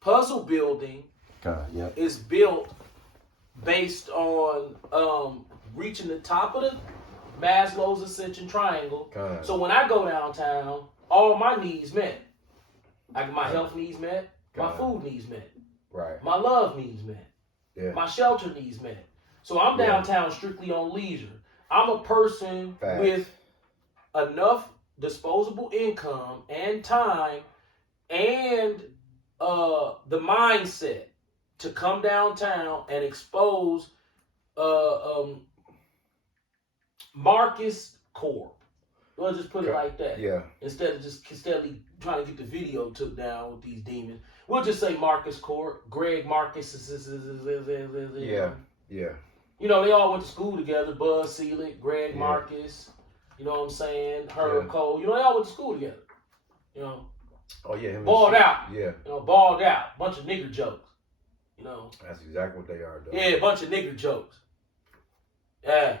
puzzle building is built based on reaching the top of the Maslow's Ascension Triangle. So when I go downtown, all my needs met. I get my health needs met, my food needs met, my love needs met, my shelter needs met. So I'm downtown strictly on leisure. I'm a person with enough disposable income and time and the mindset to come downtown and expose Marcus Corp. We'll just put it like that. Yeah. Instead of just steadily trying to get the video took down with these demons. We'll just say Marcus Corp. Greg Marcus. Yeah. You know, they all went to school together. Buzz Seelig, Greg Marcus. You know what I'm saying? Herb Cole. You know, they all went to school together. You know. Oh, yeah. Balled out. Yeah. You know, balled out. Bunch of nigger jokes. You know. That's exactly what they are, though. Yeah, a bunch of nigger jokes. Yeah.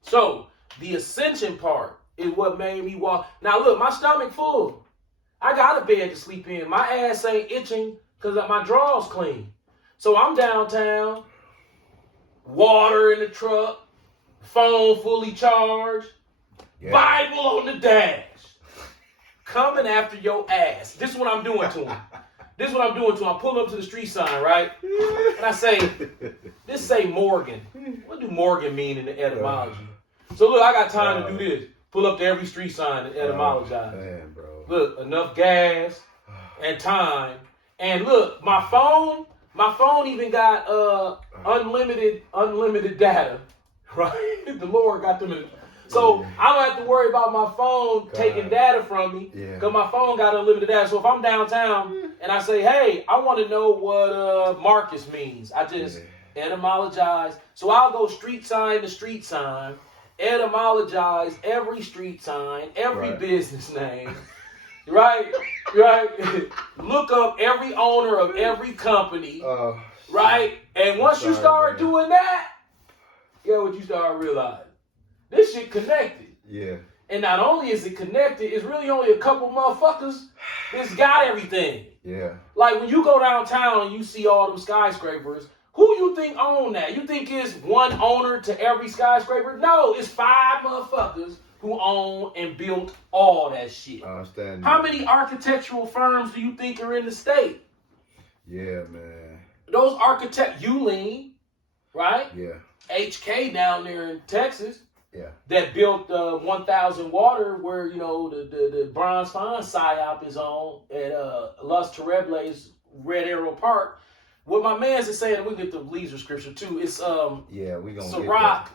So, the ascension part is what made me walk. Now, look, my stomach full. I got a bed to sleep in. My ass ain't itching because my drawers clean. So, I'm downtown. Water in the truck. Phone fully charged. Yeah. Bible on the dash. Coming after your ass. This is what I'm doing to him. I'm pulling up to the street sign, right? And I say, this say Morgan. What do Morgan mean in the etymology? So look, I got time to do this. Pull up to every street sign and etymologize. Man, bro. Look, enough gas and time. And look, my phone even got unlimited data. Right? The Lord got them in. So I don't have to worry about my phone taking data from me because my phone got unlimited data. So if I'm downtown and I say, hey, I want to know what Marcus means, I just etymologize. So I'll go street sign to street sign, etymologize every street sign, every business name, right? Look up every owner of every company, right? And once you start doing that, what you start realizing. This shit connected. Yeah. And not only is it connected, it's really only a couple motherfuckers that's got everything. Yeah. Like when you go downtown and you see all them skyscrapers, who you think own that? You think it's one owner to every skyscraper? No, it's 5 motherfuckers who own and built all that shit. I understand. How many architectural firms do you think are in the state? Yeah, man. Those Yulean, right? Yeah. HK down there in Texas. Yeah. That built 1000 Water, where the Bronze Fine psyop is on at Los Terribles Red Arrow Park. What my man's is saying, we get the leisure scripture too. It's we gonna Sirach.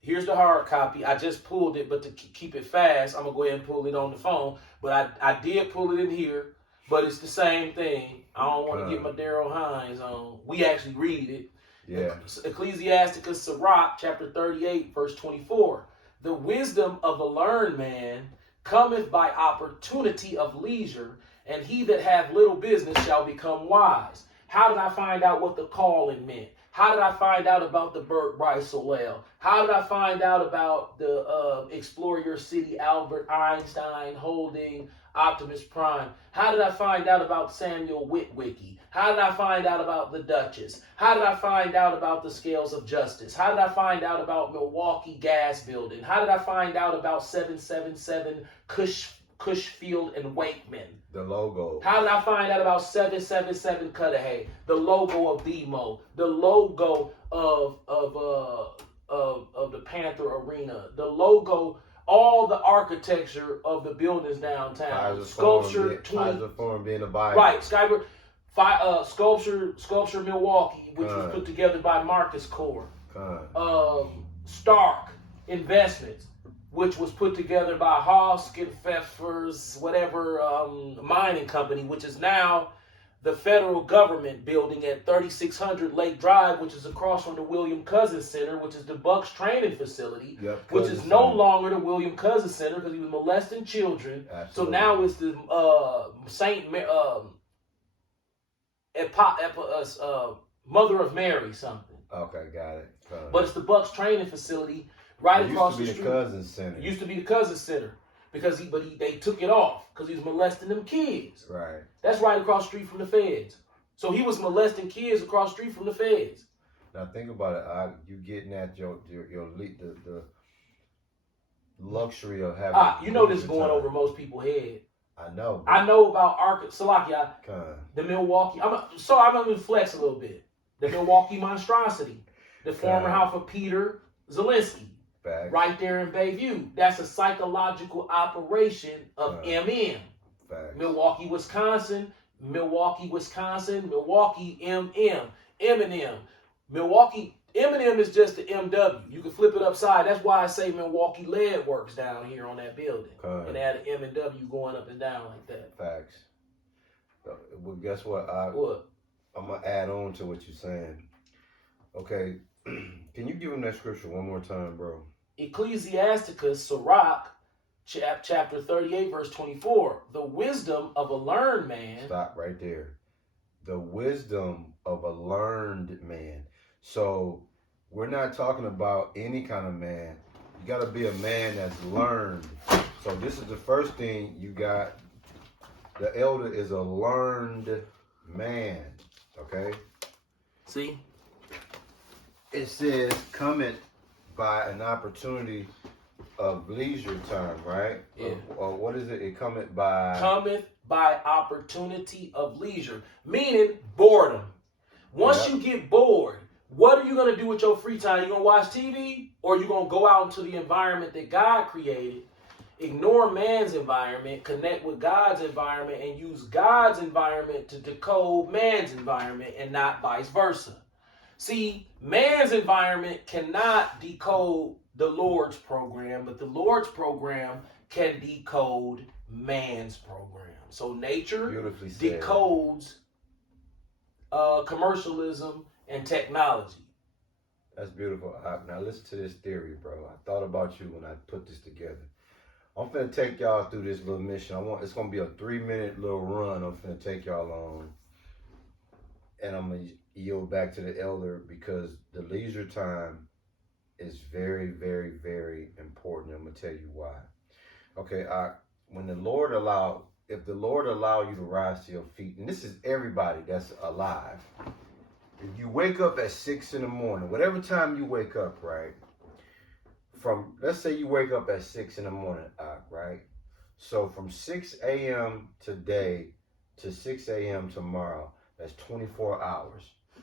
Here's the hard copy. I just pulled it, but to keep it fast, I'm gonna go ahead and pull it on the phone. But I did pull it in here, but it's the same thing. I don't want to get my Daryl Hines on. We actually read it. Yeah. Ecclesiasticus Sirach, chapter 38, verse 24. The wisdom of a learned man cometh by opportunity of leisure, and he that hath little business shall become wise. How did I find out what the calling meant? How did I find out about the Bert Bryce Solel? How did I find out about the Explore Your City Albert Einstein holding Optimus Prime? How did I find out about Samuel Witwicky? How did I find out about the Duchess? How did I find out about the Scales of Justice? How did I find out about Milwaukee Gas Building? How did I find out about 777 Cushfield and Wakeman? The logo. How did I find out about 777 Cudahy? The logo of BMO. The logo of the Panther Arena. The logo, all the architecture of the buildings downtown. Sculpture Forum being a Bible. Right, Skybird. Sculpture Milwaukee, which was put together by Marcus Corp. Stark Investments, which was put together by Hoskin Pfeffer's mining company, which is now the federal government building at 3600 Lake Drive, which is across from the William Cousins Center, which is the Bucks training facility, which is no longer the William Cousins Center because he was molesting children. Absolutely. So now it's the Mother of Mary something. Okay, got it. But it's the Bucks training facility right across the street. It used to be the Cousins Center. It used to be the Cousins Center. because they took it off because he was molesting them kids. Right. That's right across the street from the feds. So he was molesting kids across the street from the feds. Now think about it. You getting at the luxury of having. You know this is going over most people's head. I know. I know about Salakia, Con. the Milwaukee. I'm gonna flex a little bit. The Milwaukee monstrosity, the former house of Peter Zelensky, Facts. right there in Bayview. That's a psychological operation of MM. Facts. Milwaukee, Wisconsin, Milwaukee, MM, Eminem. Milwaukee, Eminem is just the MW. You can flip it upside. That's why I say Milwaukee Lead Works down here on that building. And they had an M and W going up and down like that. Facts. Well, guess what? What? I'm going to add on to what you're saying. Okay. Can you give him that scripture one more time, bro? Ecclesiasticus, Sirach, chapter 38, verse 24. The wisdom of a learned man. Stop right there. The wisdom of a learned man. So we're not talking about any kind of man. You got to be a man that's learned. So this is the first thing you got. The elder is a learned man. Okay? See? It says, cometh by an opportunity of leisure time, right? Yeah. Or what is it? It cometh by... Cometh by opportunity of leisure. Meaning boredom. Once you get bored, what are you going to do with your free time? You going to watch TV? Or you going to go out into the environment that God created, ignore man's environment, connect with God's environment, and use God's environment to decode man's environment and not vice versa? See, man's environment cannot decode the Lord's program, but the Lord's program can decode man's program. So nature decodes commercialism and technology. That's beautiful. Now listen to this theory, bro. I thought about you when I put this together. I'm finna take y'all through this little mission. It's gonna be a 3-minute little run. I'm finna take y'all on, and I'm gonna yield back to the elder because the leisure time is very, very, very important. I'm gonna tell you why. Okay, when the Lord if the Lord allow you to rise to your feet, and this is everybody that's alive. If you wake up at 6 in the morning, whatever time you wake up, right? Let's say you wake up at 6 in the morning, right? So from 6 a.m. today to 6 a.m. tomorrow, that's 24 hours.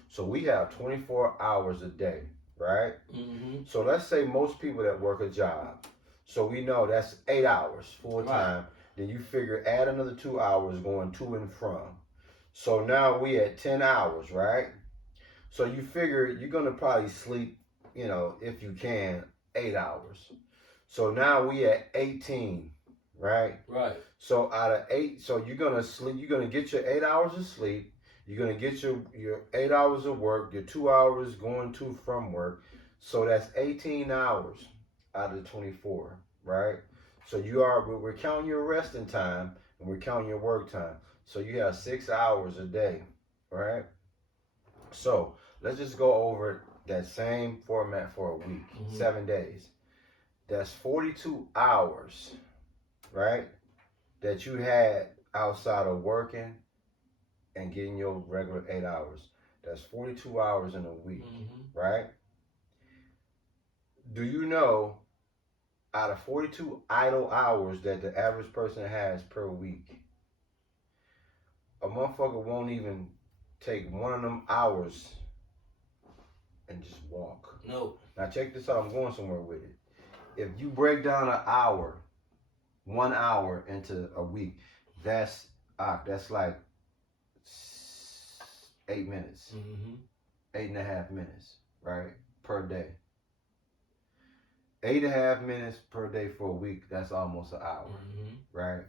So we have 24 hours a day, right? Mm-hmm. So let's say most people that work a job. So we know that's 8 hours full time. Right. Then you figure add another 2 hours going to and from. So now we at 10 hours, right? So you figure you're going to probably sleep, if you can, 8 hours. So now we at 18, right? Right. So out of 8, so you're going to sleep, you're going to get your 8 hours of sleep. You're going to get your 8 hours of work, your 2 hours going to from work. So that's 18 hours out of the 24, right? So we're counting your resting time and we're counting your work time. So you have 6 hours a day, right? So let's just go over that same format for a week, 7 days. That's 42 hours, right? That you had outside of working and getting your regular 8 hours. That's 42 hours in a week, right? Do you know out of 42 idle hours that the average person has per week, a motherfucker won't even take one of them hours and just walk. No. Now check this out. I'm going somewhere with it. If you break down 1 hour into a week, that's like 8 minutes, 8.5 minutes, right, per day. 8.5 minutes per day for a week. That's almost an hour, right?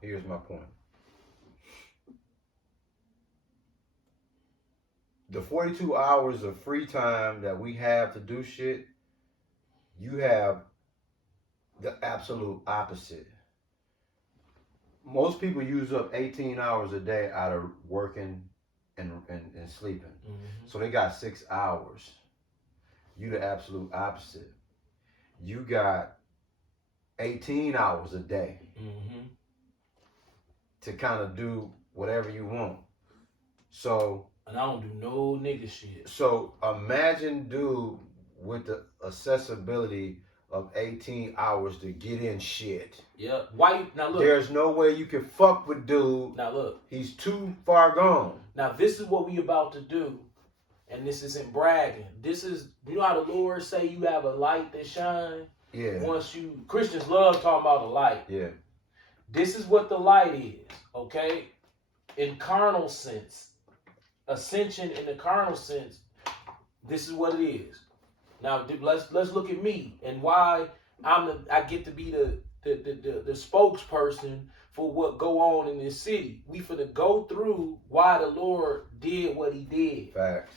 Here's my point. The 42 hours of free time that we have to do shit, you have the absolute opposite. Most people use up 18 hours a day out of working and sleeping. So they got 6 hours. You the absolute opposite. You got 18 hours a day Mm-hmm. to kind of do whatever you want. So, And I don't do no nigga shit. so imagine dude with the accessibility of 18 hours to get in shit. Yep. White. Now look. There's no way you can fuck with dude. Now look. He's too far gone. Now this is what we about to do. And this isn't bragging. This is, you know how the Lord say you have a light that shine? Yeah. Once you, Christians love talking about the light. Yeah. This is what the light is, okay? In carnal sense, ascension in the carnal sense, this is what it is. Now let's look at me and why I get to be the spokesperson for what go on in this city. We finna go through why the Lord did what he did. Facts.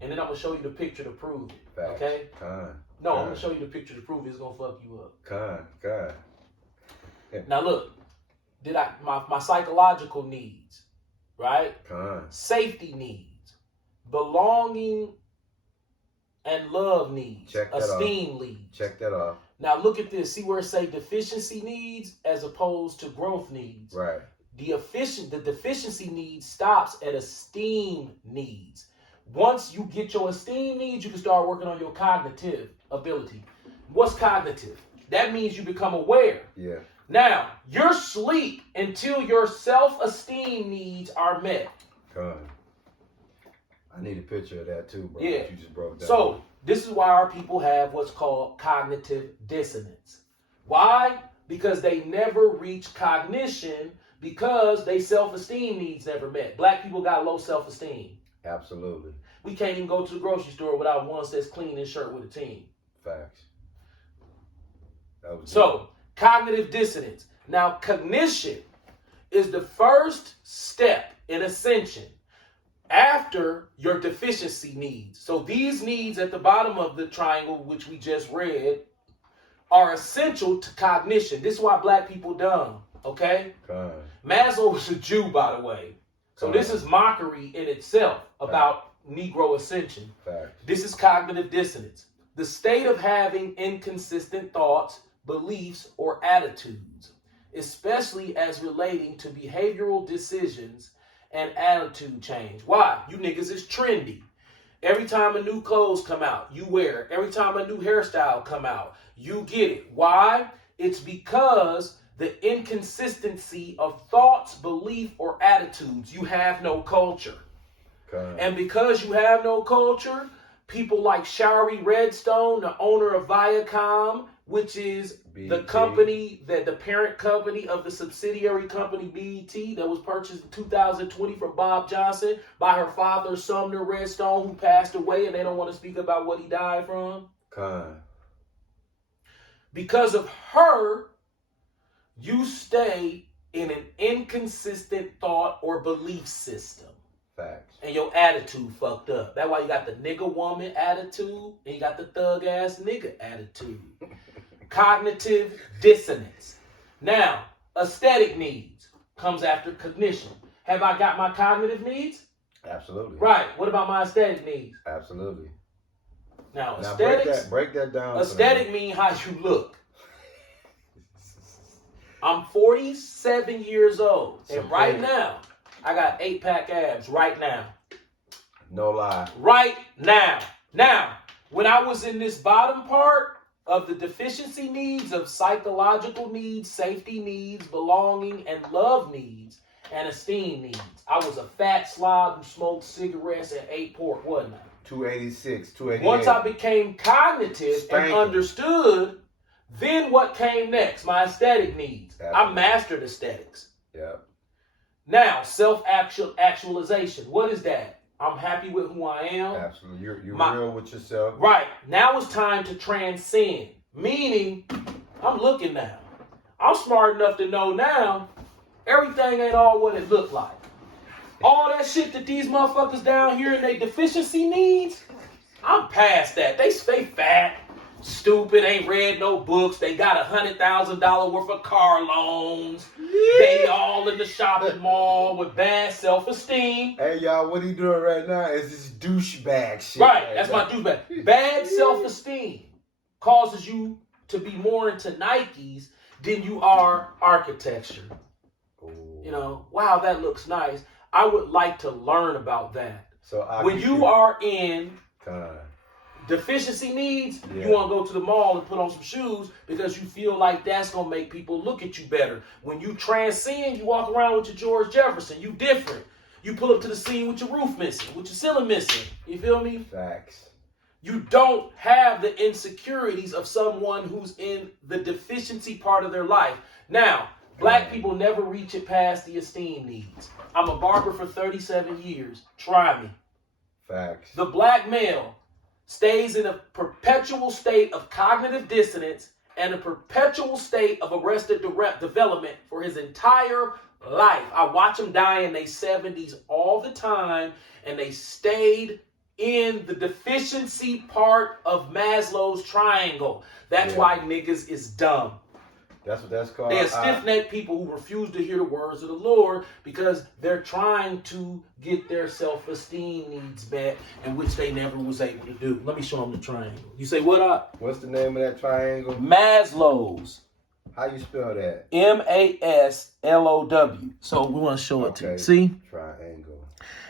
And then I'm gonna show you the picture to prove it. Facts. Okay? Con. No, I'm gonna show you the picture to prove it. It's gonna fuck you up. Con. Now look, my psychological needs, right? Con. Safety needs, belonging and love needs, Check that esteem needs. Check that off. Now look at this. See where it say deficiency needs as opposed to growth needs. Right. The deficiency needs stops at esteem needs. Once you get your esteem needs, you can start working on your cognitive ability. What's cognitive? That means you become aware. Yeah. Now, you're asleep until your self-esteem needs are met. Con. I need a picture of that too, bro. Yeah. You just broke down. So, this is why our people have what's called cognitive dissonance. Why? Because they never reach cognition because they self-esteem needs never met. Black people got low self-esteem. Absolutely. We can't even go to the grocery store without one that's clean and shirt with a team. Facts. That was So, cognitive dissonance. Now, cognition is the first step in ascension after your deficiency needs. So these needs at the bottom of the triangle, which we just read, are essential to cognition. This is why black people dumb, okay? Con. Maslow was a Jew, by the way. So this is mockery in itself about Negro ascension. Facts. This is cognitive dissonance. The state of having inconsistent thoughts, beliefs, or attitudes, especially as relating to behavioral decisions and attitude change. Why? You niggas is trendy. Every time a new clothes come out, you wear it. Every time a new hairstyle come out, you get it. Why? It's because the inconsistency of thoughts, belief, or attitudes. You have no culture. Con. And because you have no culture, people like Shari Redstone, the owner of Viacom, which is the BET. company, that the parent company of the subsidiary company BET that was purchased in 2020 from Bob Johnson by her father, Sumner Redstone, who passed away, and they don't want to speak about what he died from. Con. Because of her, you stay in an inconsistent thought or belief system. Facts. And your attitude fucked up. That's why you got the nigga woman attitude and you got the thug ass nigga attitude. Cognitive dissonance. Now, aesthetic needs comes after cognition. Have I got my cognitive needs? Absolutely. Right. What about my aesthetic needs? Absolutely. Now Now break that down. aesthetic mean how you look. I'm 47 years old. And right now, I got 8-pack abs right now. No lie. Right now. Now, when I was in this bottom part of the deficiency needs of psychological needs, safety needs, belonging, and love needs, and esteem needs, I was a fat slob who smoked cigarettes and ate pork, wasn't I? 286, 288. Once I became cognitive and understood, then what came next? My aesthetic needs. I mastered aesthetics. Yep. Now, self-actualization. What is that? I'm happy with who I am. Absolutely. You're real with yourself. Right. Now it's time to transcend. Meaning, I'm looking now. I'm smart enough to know now everything ain't all what it looked like. All that shit that these motherfuckers down here in their deficiency needs, I'm past that. They fat, stupid, ain't read no books. They got $100,000 worth of car loans. They all in the shopping mall with bad self-esteem. Hey y'all, what he doing right now is this douchebag shit. Right, that's my douchebag. Bad self-esteem causes you to be more into Nikes than you are architecture. Ooh. You know, wow, that looks nice. I would like to learn about that. So When you are in Con. deficiency needs, Yeah. you want to go to the mall and put on some shoes because you feel like that's going to make people look at you better. When you transcend, you walk around with your George Jefferson. You different. You pull up to the scene with your roof missing, with your ceiling missing. You feel me? Facts. You don't have the insecurities of someone who's in the deficiency part of their life. Now, black people never reach it past the esteem needs. I'm a barber for 37 years. Try me. Facts. The black male stays in a perpetual state of cognitive dissonance and a perpetual state of arrested development for his entire life. I watch them die in their 70s all the time, and they stayed in the deficiency part of Maslow's triangle. That's why niggas is dumb. That's what that's called. They are stiff-necked people who refuse to hear the words of the Lord because they're trying to get their self-esteem needs met, in which they never was able to do. Let me show them the triangle. You say what up? What's the name of that triangle? Maslow's. How you spell that? Maslow. So we want to show it to you. See? Triangle.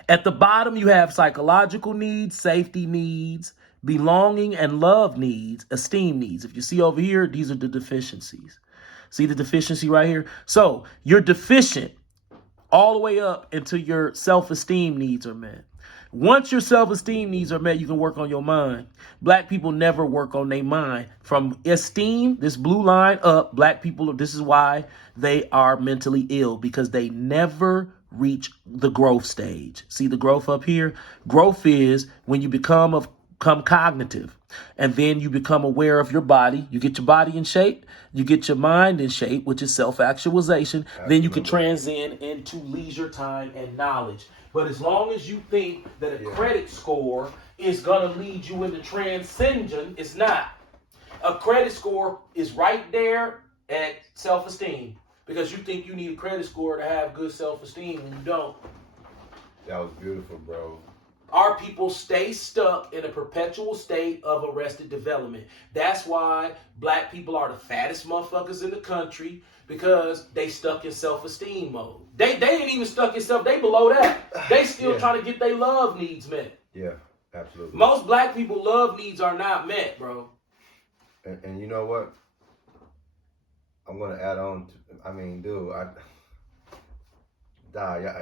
At the bottom, you have psychological needs, safety needs, belonging and love needs, esteem needs. If you see over here, these are the deficiencies. See the deficiency right here? So you're deficient all the way up until your self-esteem needs are met. Once your self-esteem needs are met, you can work on your mind. Black people never work on their mind. From esteem, this blue line up, black people, this is why they are mentally ill, because they never reach the growth stage. See the growth up here? Growth is when you become cognitive, and then you become aware of your body. You get your body in shape, you get your mind in shape, which is self-actualization. Then you can transcend into leisure time and knowledge. But as long as you think that a credit score is going to lead you into transcension, it's not. A credit score is right there at self-esteem, because you think you need a credit score to have good self-esteem, and you don't. That was beautiful, bro. Our people stay stuck in a perpetual state of arrested development. That's why black people are the fattest motherfuckers in the country, because they stuck in self-esteem mode. They ain't even stuck in self. They below that. They still trying to get their love needs met. Yeah, absolutely. Most black people love needs are not met, bro. And you know what? I'm gonna add on. Dude,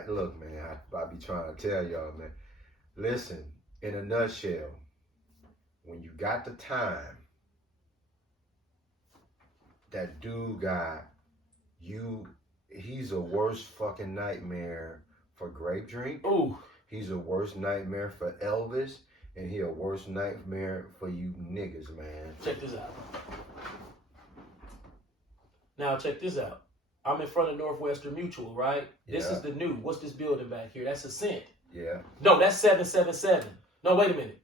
look, man. I be trying to tell y'all, man. Listen, in a nutshell, when you got the time, that dude got you. He's a worst fucking nightmare for Grape Drink. Ooh. He's a worst nightmare for Elvis, and he a worst nightmare for you niggas, man. Check this out. Now check this out. I'm in front of Northwestern Mutual, right? This is the new. What's this building back here? That's Ascent. Yeah. No, that's 777. No, wait a minute.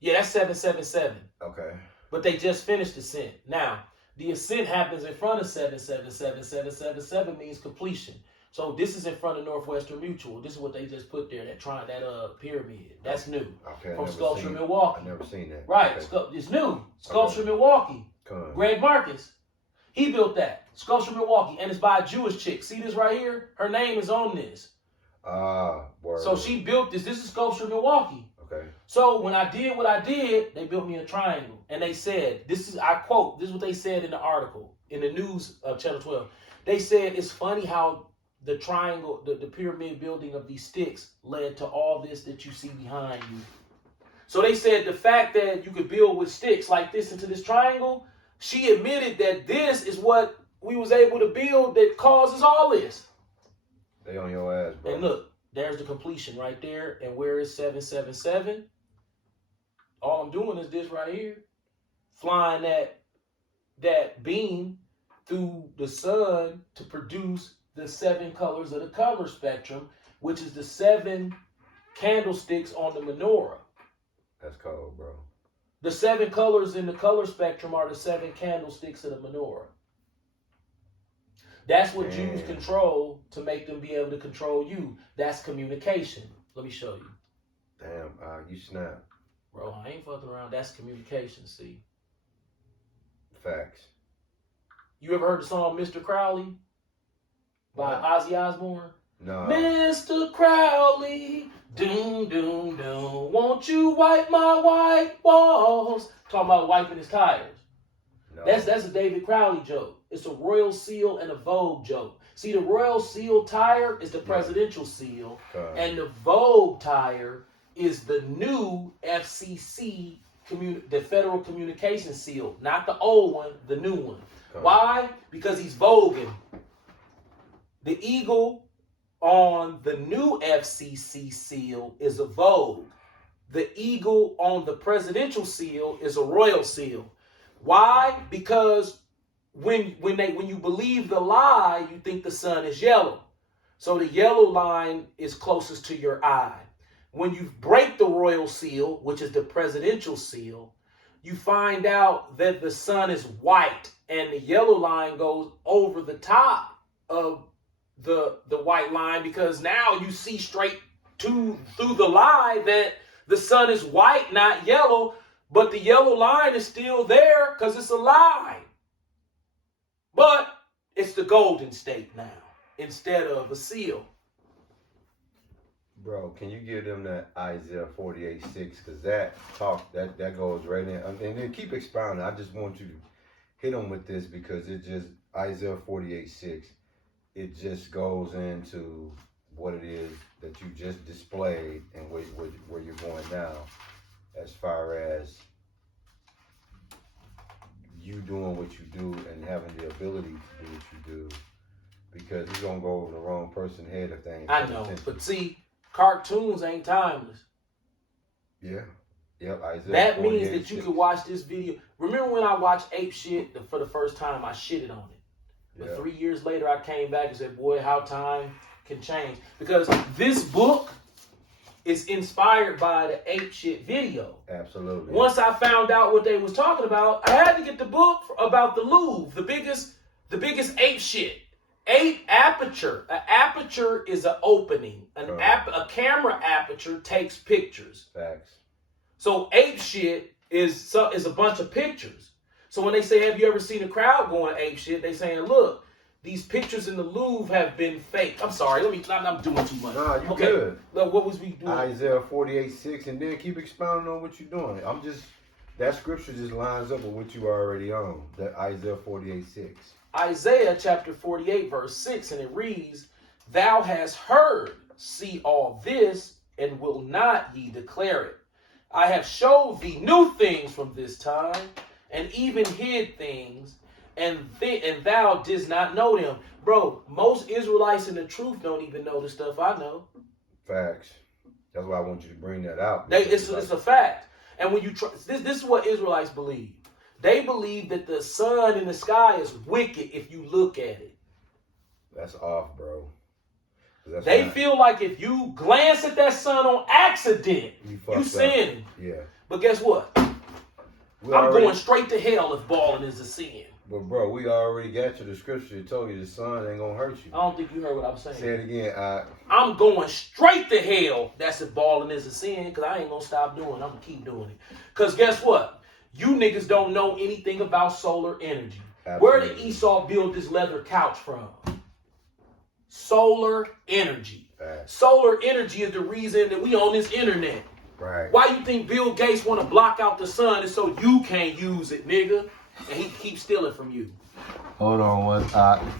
Yeah, that's 777. Okay. But they just finished Ascent. Now, the Ascent happens in front of 777. 777 means completion. So this is in front of Northwestern Mutual. This is what they just put there, that pyramid. That's new. Okay. From Sculpture Milwaukee. I've never seen that. Right. Okay. It's new. Sculpture Milwaukee. Greg Marcus. He built that. Sculpture Milwaukee. And it's by a Jewish chick. See this right here? Her name is on this. Word. So she built this. This is Sculpture Milwaukee. Okay. So when I did what I did, they built me a triangle. And they said, I quote, this is what they said in the article, in the news of Channel 12. They said, it's funny how the triangle, the pyramid building of these sticks led to all this that you see behind you. So they said the fact that you could build with sticks like this into this triangle, she admitted that this is what we was able to build that causes all this. They on your ass, bro. And look, there's the completion right there. And where is 777? All I'm doing is this right here. Flying that beam through the sun to produce the 7 colors of the color spectrum, which is the 7 candlesticks on the menorah. That's cold, bro. The 7 colors in the color spectrum are the 7 candlesticks of the menorah. That's what Jews control to make them be able to control you. That's communication. Let me show you. Damn, you snap. Bro, I ain't fucking around. That's communication, see? Facts. You ever heard the song Mr. Crowley by Ozzy Osbourne? No. Mr. Crowley, doom, doom, doom, won't you wipe my white walls? Talking about wiping his tires. No. That's a David Crowley joke. It's a Royal Seal and a Vogue joke. See, the Royal Seal tire is the presidential seal, and the Vogue tire is the new FCC, the Federal Communications Seal. Not the old one, the new one. Why? Because he's voguing. The eagle on the new FCC seal is a Vogue. The eagle on the presidential seal is a Royal Seal. Why? Because when you believe the lie, you think the sun is yellow. So the yellow line is closest to your eye. When you break the Royal Seal, which is the presidential seal, you find out that the sun is white and the yellow line goes over the top of the white line, because now you see straight through the lie that the sun is white, not yellow, but the yellow line is still there because it's a lie. But it's the Golden State now instead of a seal. Bro, can you give them that Isaiah 48:6? Because that goes right in. And then keep expounding. I just want you to hit them with this, because it just, Isaiah 48:6, it just goes into what it is that you just displayed and where you're going now, as far as you doing what you do and having the ability to do what you do, because you're going to go over the wrong person's head if they ain't I know, but see, cartoons ain't timeless. Yeah. Yep, Isaiah that means that 48:6. you could watch this video. Remember when I watched Ape Shit for the first time, I shitted on it. But 3 years later, I came back and said, boy, how time can change. Because this book is inspired by the Ape Shit video. Absolutely. Once I found out what they was talking about, I had to get the book about the Louvre, the biggest ape shit. Ape aperture. An aperture is an opening. A camera aperture takes pictures. Facts. So ape shit is a bunch of pictures. So when they say, have you ever seen a crowd going ape shit? They saying, look, these pictures in the Louvre have been fake. I'm sorry, I'm doing too much. Nah, you good. Look, what was we doing? Isaiah 48:6, and then keep expounding on what you're doing. That scripture just lines up with what you already own. That Isaiah 48:6. Isaiah chapter 48, verse 6, and it reads, thou hast heard, see all this, and will not ye declare it. I have showed thee new things from this time, and even hid things, and thou didst not know them. Bro, most Israelites in the truth don't even know the stuff I know. Facts. That's why I want you to bring that out. It's a fact. And when you try, this is what Israelites believe. They believe that the sun in the sky is wicked if you look at it. That's off, bro. They feel like if you glance at that sun on accident, you sin. Yeah. But guess what? I'm going straight to hell if balling is a sin. But bro, we already got you the scripture. It told you the sun ain't gonna hurt you. I don't think you heard what I'm saying. Say it again. I'm going straight to hell. That's if balling is a sin, because I ain't gonna stop doing it. I'm gonna keep doing it. Because guess what? You niggas don't know anything about solar energy. Absolutely. Where did Esau build this leather couch from? Solar energy. Right. Solar energy is the reason that we on this internet. Right. Why you think Bill Gates want to block out the sun is so you can't use it, nigga? And he keeps stealing from you. Hold on one time.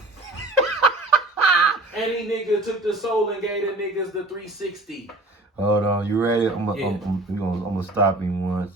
Any nigga took the solar and gave the niggas the 360. Hold on, you ready? I'm gonna stop him once.